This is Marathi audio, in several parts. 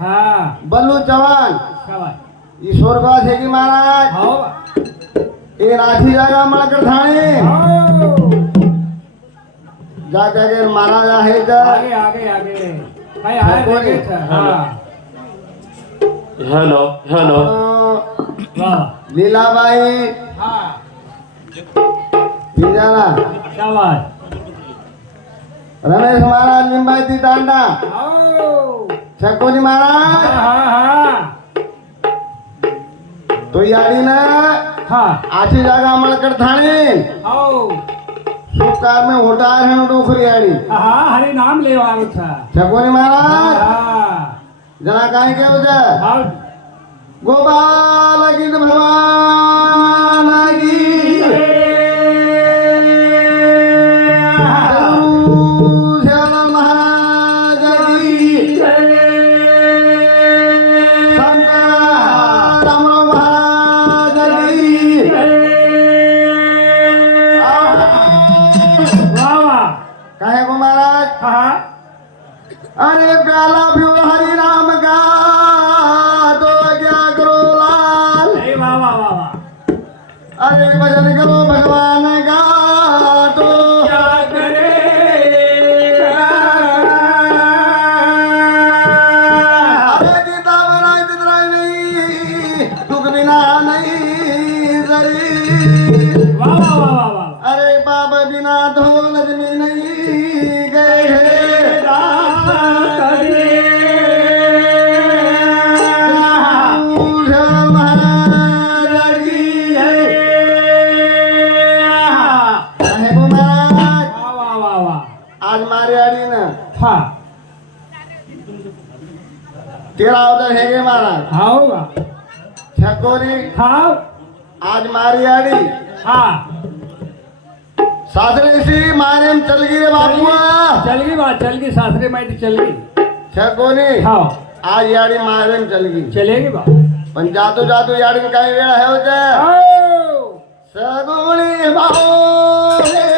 हाँ बल्लू चौहान शाबाश ईश्वर का थे कि महाराज हो ये राठी जाएगा मणकर थाने हो जाके अगर महाराज आहे तर आगे आगे आगे काय आहे कोणी? लगेच हाँ हॅलो हॅलो वाह लीलाबाई हाँ विजयाला शाबाश रमेश महाराज लिंबायती तांडा हो छकोनी महाराज हाँ हाँ तो याडी ना हाँ आठी जागा मणकर थाने हो सुकार में होटा है न डोखरी याडी हाँ हरे नाम ले वांग था छकोनी महाराज हाँ जना काय के होता हाँ गोपाल गीत भगवान की श्याम महाराज की संत रामराव महाराज की वाह वाह काहे को महाराज हाँ अरे प्याला पियो हरि नाम का तो क्या करो लाल अरे वाह वाह वाह वाह अरे भजन करो भगवान का तो क्या करे अरे गीता बनाई तितराई नहीं दुख बिना नहीं जरी वाह वाह वाह वाह वाह अरे पाप बिना तो लक्ष्मी नहीं गए महाराज की जय। काहे को महाराज वाह वाह वाह वाह आज मारे आड़ी ना हाँ तेरा उधर है गे महाराज हाँ होगा छकोरी हाँ आज मारी आड़ी हाँ सासरे सी मारे में चल गई रे बाबुआ चल गई बात चल गई सासरे माइटी चल गई छकोरी हाँ आज याड़ी मारे में चल गई चलेगी बात पण जातो जातो याड़ी में काही वेळा है होते आओ सगुणी भाऊ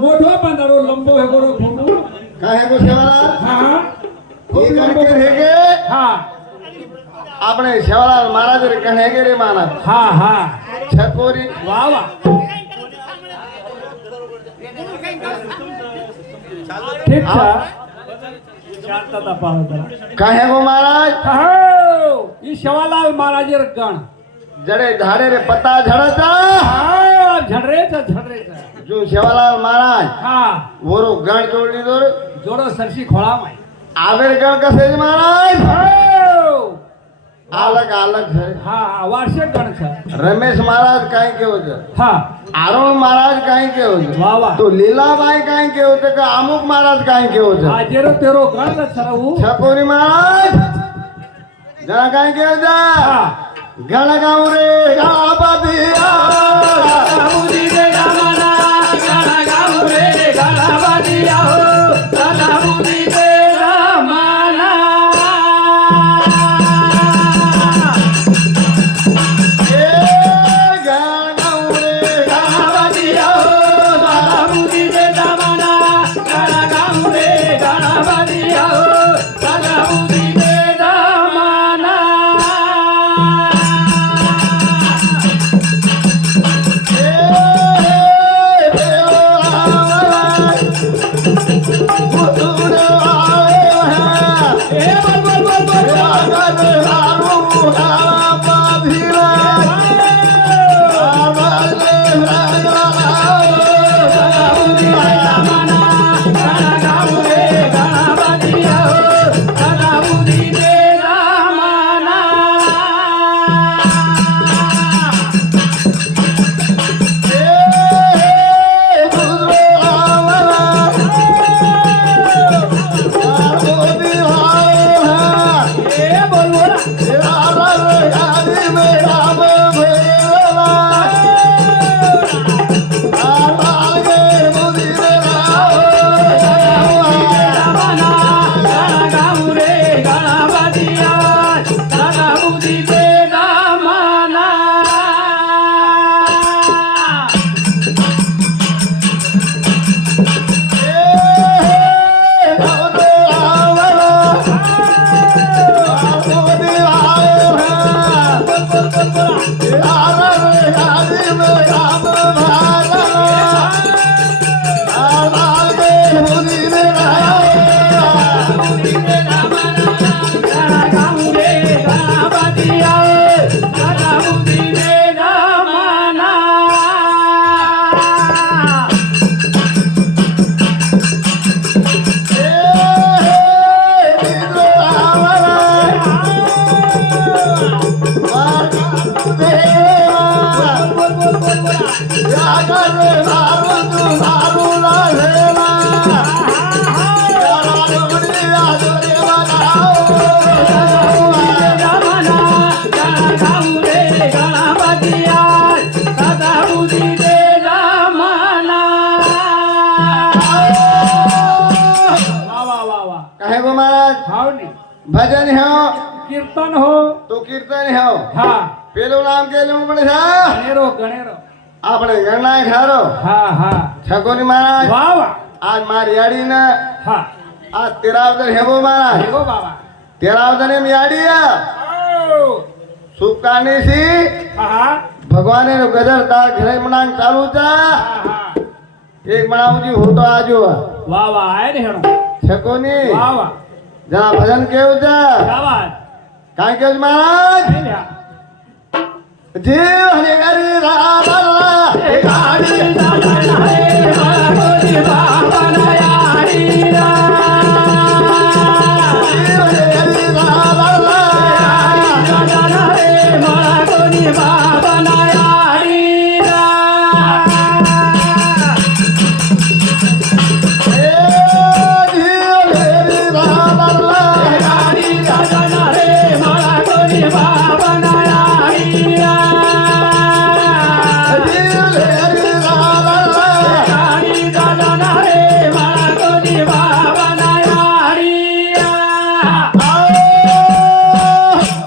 मोठो पंधरो लंबो हे करो काय है को सेवाला हाँ ये करके रहेगे हाँ अपने शिवलाल महाराज रे कहेगे रे माना हाँ हाँ छकोरी वाह वाह ठीक था शांतता पाळो जरा कहे गो महाराज कहो ई शिवालाल महाराजेर गण जड़े झाड़े रे पत्ता झड़ता हाँ झडरेचा जो शिवलाल महाराज हाँ वोरो गण जोड़ ली दो जोड़ो सरसी खोळा माई आवेर गण कसे महाराज हो अलग अलग है हाँ हाँ वार्षिक गण छ रमेश महाराज काई के होते हाँ अरुण महाराज काई के होते वाह वाह तो लीलाबाई काई के होते का अमुक महाराज काई के होते हा जेरो तेरो गण न सरवू छकोरी महाराज जरा काई के होते हाँ गण गाँव रे गणापतिया मुदी दे रामना गाना गाऊ रे गाना बाजिया हो गाना मुदी दे रामना ए गण गाँव रे गाना बाजिया हो गाना मुदी दे रामना गाना गाऊ रे गाना बाजिया हो गाना मुदी दे रामना ए बोल बोल बोल बोल गाना गाऊ रे गाना बाजिया हो गाना मुदी दे रामना ए बोल बोला रामना गाना गाऊ रे गाना बाजिया गाना मुदी दे रामना मुदी दे रामना गाना गाऊ रे गाना बाजिया गाना मुदी दे रामना बोल बोल बोल बोला रामना गाना गाऊ रे गाना बाजिया गाना मुदी दे रामना वाह वाह वाह वाह कहे गो महाराज हावनी भजन हो कीर्तन हो तो कीर्तन हो हाँ पेलो नाम के लिए पड़े था गणेरो गणेरो આપણે ગણના ખારો हाँ हाँ છકોની મહારાજ वाह वाह આજ મારી યાડી ને हाँ આ તેરાવદર હેગો મહારાજ देखो बाबा તેરાવદર એમ યાડી સુકાની સી हाँ हाँ ભગવાને નો ગજર તા ઘરે મનાંગ ચાલુ તા हाँ એક મણાવજી હોતો આજો वाह वाह आए रे हेणो છકોની वाह वाह જરા ભજન કેવું છે क्या बात કાઈ કેવું છે મહારાજ नहीं लिया જીવ હરે કરી રામલ્લા એ ગાડી दादा रे मारा कोनी बाबा नायारी रा જીવ હરે કરી રામલ્લા दादा रे मारा कोनी बाबा नायारी रा એ જીવ હરે કરી રામલ્લા गाड़ी दादा रे मारा कोनी बाबा नायारी रा જીવ હરે કરી રામલ્લા गाड़ी दादा रे मारा कोनी बाबा नायारी रा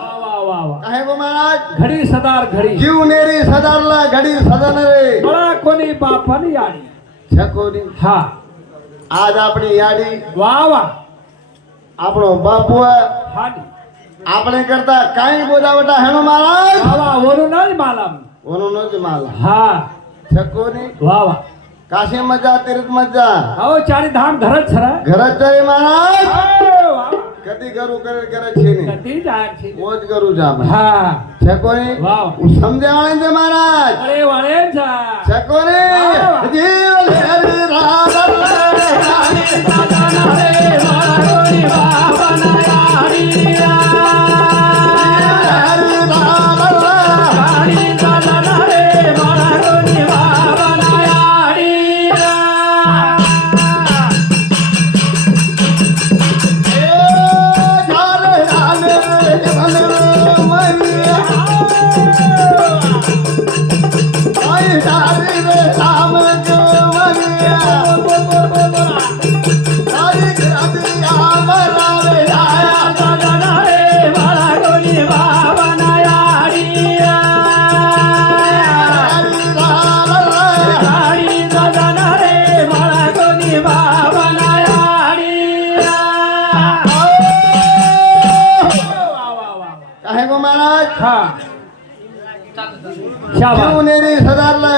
वाह वाह वाह वाह कहे गो महाराज घड़ी सदार घड़ी जीव नेरी सदारला घडी सदन रे बड़ा कोनी बापन याडी छकोनी हाँ आज अपनी याडी वाह वाह આપણો બાપુ હાડી આપણે કરતા કાંઈ બોલાવટા હેણો મહારાજ વાવા ઓનું નહીં માલમ ઓનો નથી માલ હા છકોની વાવા કાશી મજા તીર્થ મજા આવો ચારી ધામ ઘર જ છરા ઘર જ જાય મહારાજ વાવા કદી કરું કરે છે નહીં કતી જાય છે મોજ કરું જા હા છકોની વાવ હું સમજાવણે છે મહારાજ અરે વાળે જા છકોની જીવ હરે રામ રાણી દાદા ના રે મારોની બાબા ના યારી રાણી દાદા ના રે મારોની બાબા ના યારી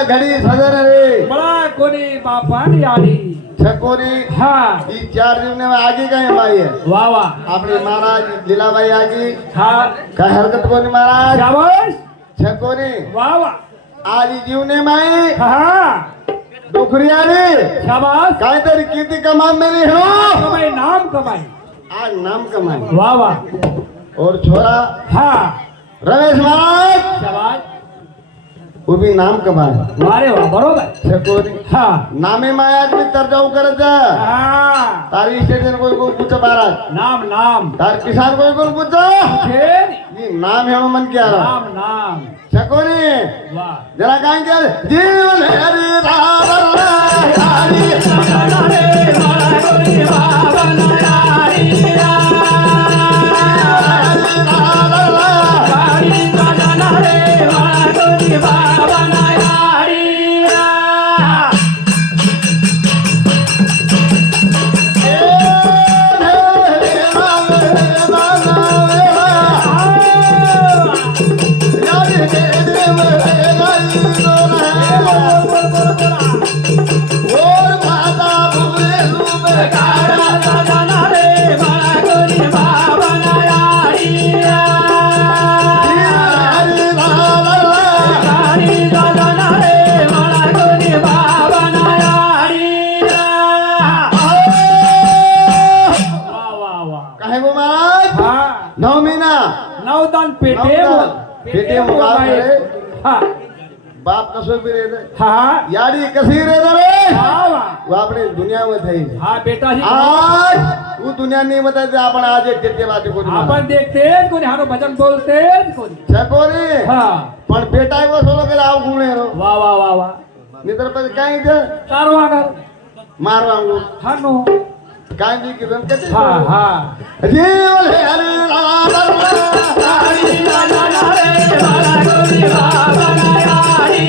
घड़ी सदर रे बड़ा कोनी बापानी आली छकोरी हाँ ई 4 दिन में आगे गए माई है वाह वाह अपने महाराज लीलाबाई आगे हाँ का हरकत कोनी महाराज शाबाश छकोरी वाह वाह आज जीवने माई हाँ दुखरिया रे शाबाश काय तरी कीर्ति कमा मेरी हो कमाई नाम कमाई आज नाम कमाई वाह वाह और छोरा हाँ रमेश महाराज शाबाश वो भी नाम कमाए वारे वाह बरोबर छकोरी हाँ नामे में आदमी तर जाऊ कर जा हाँ तारी स्टेशन कोई पूछे महाराज नाम नाम तार किसान कोई पूछो फिर ये नाम है मन क्या रहा नाम नाम छकोरी वाह जरा कहेंगे जीवन हरि राम हरि दादा रे मारा कोनी बाबा ना यारी राणी दादा ना रे मारा कोनी बाबा ना यारी दादा ना रे मारा कोनी बाबा ना यारी राणी दादा ना रे मारा कोनी बाबा ना यारी वाह वाह वाह कहे वो महाराज हाँ 9 महीना नवदान पेटे नवदान पेटे मुकाम करे हाँ बाप कसो भी रहते हाँ यारी कसी रहते रे वाह वाह वो अपने दुनिया में थे हाँ बेटा जी आज वो दुनिया नहीं बताते अपन आज एक टेटे बातें को आपण देखते कोणी हारो भजन बोलते कोणी छकोरी हाँ पण बेटा को सोलो के आव गुणे रो वाह वाह वाह वाह नितर पर काई दे तारो आगर मारवांगू हानो काई भी किदन कते हाँ हाँ जीवन हरि राम राणी दादा ना रे मारा कोनी बाबा ना यारी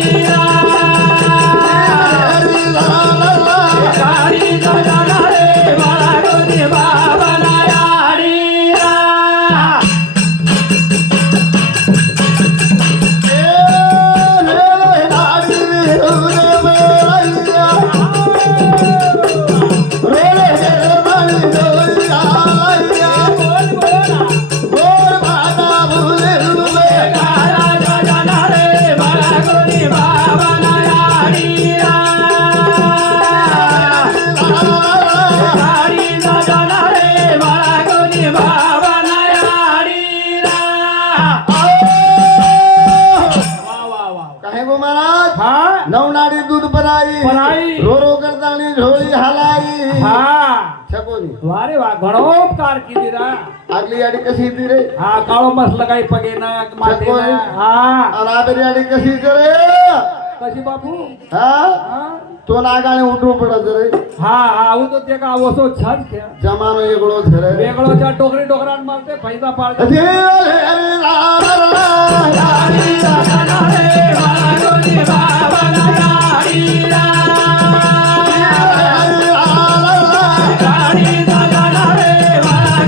राणी दादा ना रे मारा कोनी बाबा ना यारी नवनाड़ी दूध बनाई बनाई। रो रो करतानी झोली हलाई हाँ छकोनी वारे वाह घणो उपकार कीधी रा આગલી આડી કસી દી રે હા કાળો મસ લગાઈ પગે ના માથે છકોની ના હા અને આબરી આડી કસી કરે પછી બાપુ હા હા તો નાગાણે ઉઠવું પડે રે હા હા હું તો તે કા ઓસો છજ કે જમાનો એકડો છે રે વેગળો ચા ટોકરી ટોકરાન મારતે પૈસા પાડ જીવ હરે રામ રાણી દાદા ના રે મારા ગોની બાબા ના રાણી રાણી દાદા ના રે મારા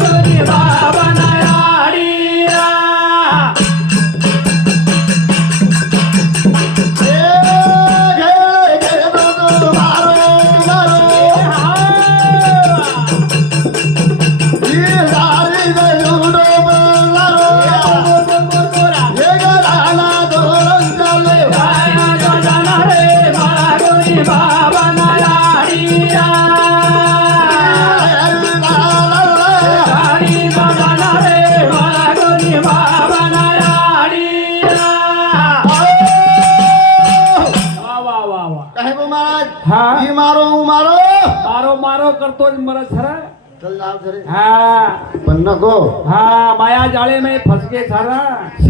करतो मरा छरा चल जाओ जरे हाँ पण नको हाँ माया जाले में फंस के छरा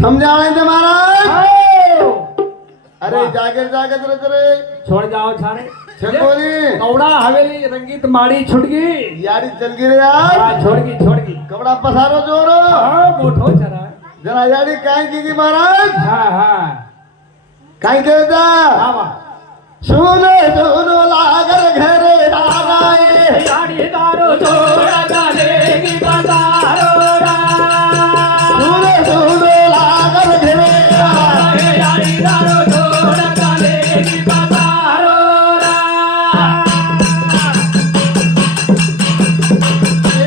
समझावे ते महाराज आओ! अरे जागे जागे जरे जरे छोड़ जाओ छारे छकोरी कौड़ा हवेली रंगीत माड़ी छुट गई यारी चल गिरे यार हाँ, छोड़ गई कपड़ा पसारो जोरो हाँ मोठो छरा जरा यारी काय की महाराज हाँ हाँ काय कहता हाँ वाह सुनो सुनो लागर घरे दादाए याड़ी दारो छोड़ा डालेगी बाजारो रा सुनो सुनो लागर घरे याड़ी दारो छोड़ा डालेगी बाजारो रा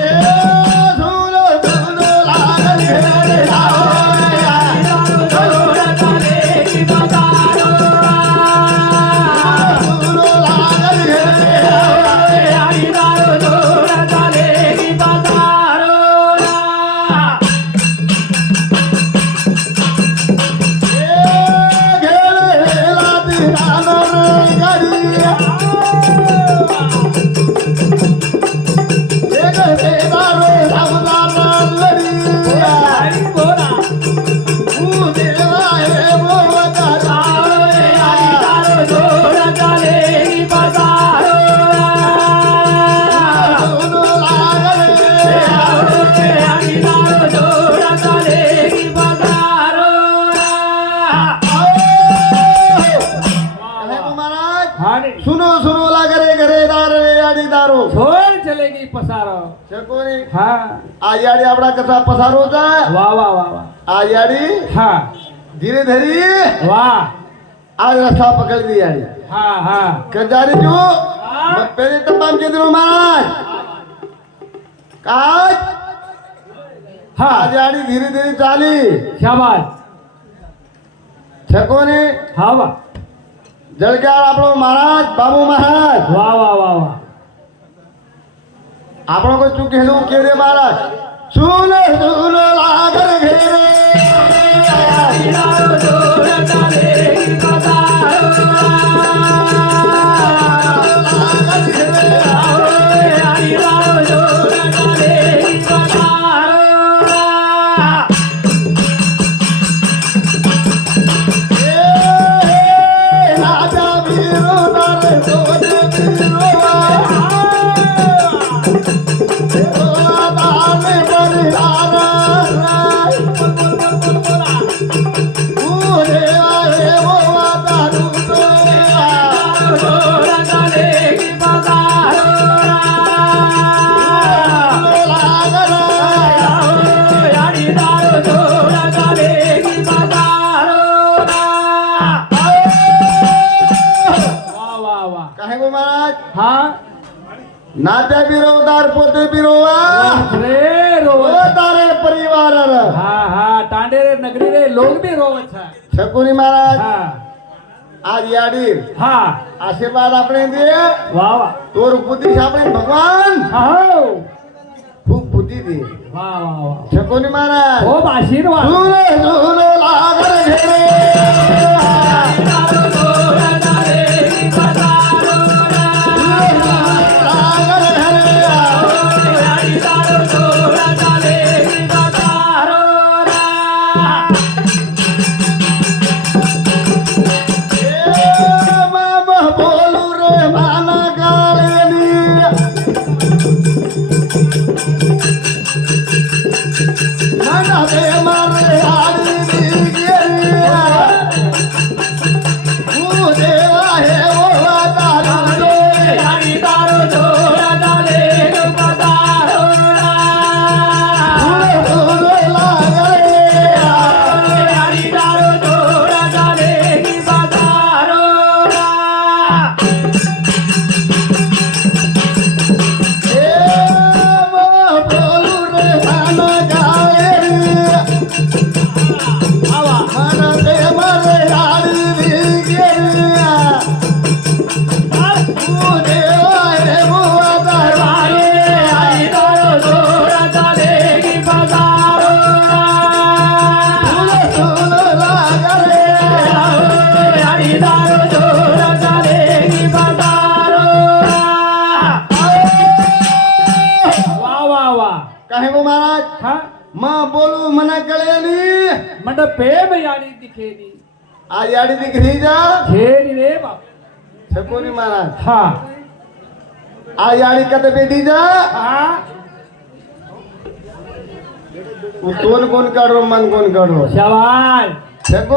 सुनो सुनो लागर घरे याड़ी दारो छोड़ा डालेगी बाजारो रा सुनो लागर घरे याड़ी दारो छोड़ा डालेगी बाजारो रा घेरेला दिहानो रे गड़िया एक देदारो रामदाना लड़िया हरी बोला तू देवा है वो वदारा याड़ी दारो छोड़ा डालेगी बाजारो रा सुनो लागर घरे याड़ी दारो छोड़ा डालेगी बाजारो रा महाराज हाँ रे सुनो सुनो लागर घरे दारे याडी दारो छोड़ चलेगी पसारो छकोरी हाँ आज याडी आपला कसा पसार होता वाह वाह वाह वाह आज याडी हाँ धीरे धीरे वाह आज रास्ता पकड़ दी याडी हाँ हाँ कजारी जो मग पहले तमाम के दिनों महाराज काज हाँ आज याडी धीरे धीरे चाली शाबाश छकोने हाँ वाह जळक्याळ आपलो महाराज बाबू महाराज वाह वाह वाह वाह આપણો કોઈ ચૂક હેલું કે રે મહારાજ સુનો સુનો લાગર ઘેરે याड़ी दारो छोड़ा डालेगी बाजारो લાગર ઘેરે याड़ी दारो छोड़ा डालेगी बाजारो એ રાજા વીરો તારે જોજે વીરો ઓલા દાને પરિહારા ઉરે આએ વો વાતારુ તો छोड़ा डालेगी बाजारो લાગર याड़ी दारो छोड़ा डालेगी बाजारो वाह वाह वाह કાહે ગો મહારાજ हाँ નાત્યા બીરો તાર પોતે બીરો रे रो ઓ તારે પરિવાર हाँ हाँ टांडे रे नगरी रे लोग भी रो अच्छा શકુની મહારાજ हाँ આજ યાડી हाँ આશીર્વાદ આપણે દે वाह वाह તોર બુદ્ધિ આપણે ભગવાન हाँ ખૂબ બુદ્ધિ દે वाह वाह वाह શકુની મહારાજ खूब आशीर्वाद સુનો સુનો લાગર ઘેરે दारो छोड़ा डालेगी बाजारो લાગર ઘેરે याड़ी दारो छोड़ा डालेगी बाजारो એ મામા બોલું રે માના કાળેની નાના દે મારે હાડી દી ગેરી आहे गो महाराज हा मग बोलू मना कळेली मंडपे याडी दिखेली आ याडी दिखरी जा खेरी रे बाप छकोरी महाराज हा आ याडी कद बेटी जा हा तोन कोण काढो मन कोण काढो शाबाश छको